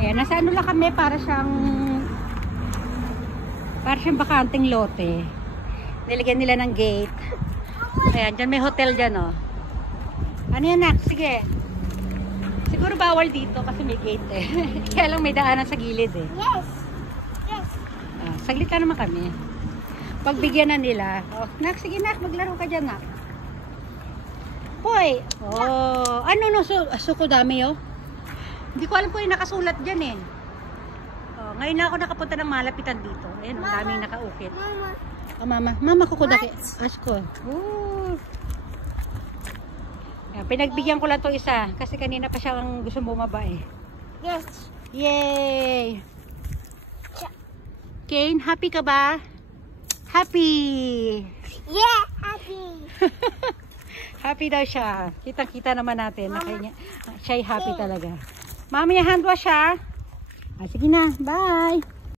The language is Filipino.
Ayan, nasa ano lang kami para siyang bakanting lote. Nilagyan nila ng gate. Ayan, dyan may hotel dyan, oh. Ano yan, nak? Sige. Siguro bawal dito kasi may gate eh. Kaya lang may daanan sa gilid eh. Yes. Yes. Saglit ka naman kami. Pagbigyan na nila. Oh, nak, sige nak, maglaro ka dyan, nak. Hoy! Oh, ano no? Suko dami, oh. Hindi ko alam kung yung nakasulat dyan eh. Oh, ngayon na ako nakapunta ng malapitan dito. Ayan, ang daming nakaukit. Mama. Oh, mama. Mama, kukudaki. Asko. Oh. Ayan, pinagbigyan ko lang to isa. Kasi kanina pa siyang gusto bumaba eh. Yes. Yay! Kane, happy ka ba? Happy! Yeah, happy. Happy daw siya. Kitang-kita naman natin. Siya'y happy talaga. Mami, hand wash ha. Sige na. Bye!